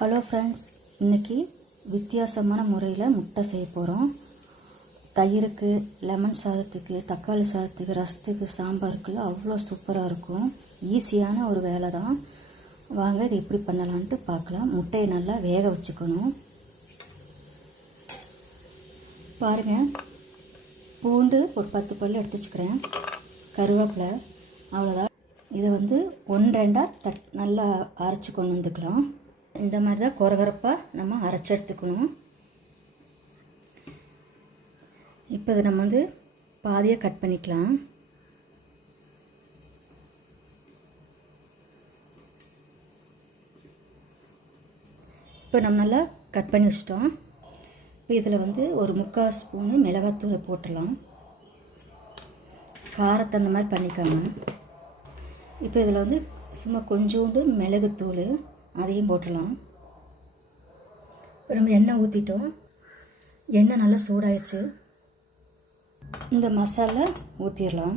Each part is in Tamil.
ஹலோ ஃப்ரெண்ட்ஸ், இன்றைக்கி வித்தியாசமான முறையில் முட்டை செய்ய போகிறோம். தயிருக்கு, லெமன் சாதத்துக்கு, தக்காளி சாதத்துக்கு, ரசத்துக்கு, சாம்பாருக்குலாம் அவ்வளோ சூப்பராக இருக்கும். ஈஸியான ஒரு வேலை தான். வாங்க இது எப்படி பண்ணலான்ட்டு பார்க்கலாம். முட்டையை நல்லா வேக வச்சுக்கணும். பாருங்கள், பூண்டு ஒரு 10 பல் எடுத்து வச்சுக்கிறேன். கருவேப்பிலை அவ்வளோதான். இதை 1-2 நல்லா அரைச்சி கொண்டு வந்துக்கலாம். இந்த மாதிரி தான் கொரகொரப்பாக நம்ம அரைச்சி எடுத்துக்கணும். இப்போ இதை நம்ம பாதியாக கட் பண்ணிக்கலாம். இப்போ நம்ம நல்லா கட் பண்ணி வச்சிட்டோம். இப்போ இதில் ஒரு 3/4 ஸ்பூனு மிளகாத்தூளை போட்டுடலாம். காரத்தை அந்த மாதிரி பண்ணிக்காம. இப்போ இதில் சும்மா கொஞ்சோண்டு மிளகுத்தூள் அதையும் போட்டுடலாம். இப்போ நம்ம எண்ணெய் ஊற்றிட்டோம். எண்ணெய் நல்லா சூடாயிடுச்சு. இந்த மசாலா ஊற்றிடலாம்.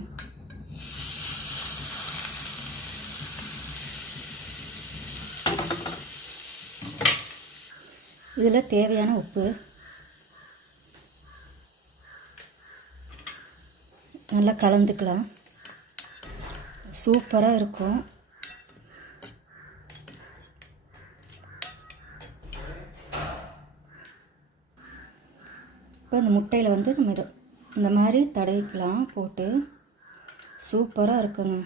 இதில் தேவையான உப்பு நல்லா கலந்துக்கலாம். சூப்பராக இருக்கும். இப்போ இந்த முட்டையில் நம்ம இதை இந்த மாதிரி தடவிக்கலாம். போட்டு சூப்பராக இருக்குங்க.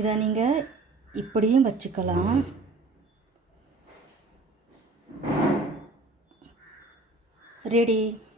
இதை நீங்கள் இப்படியும் வச்சுக்கலாம். ரெடி.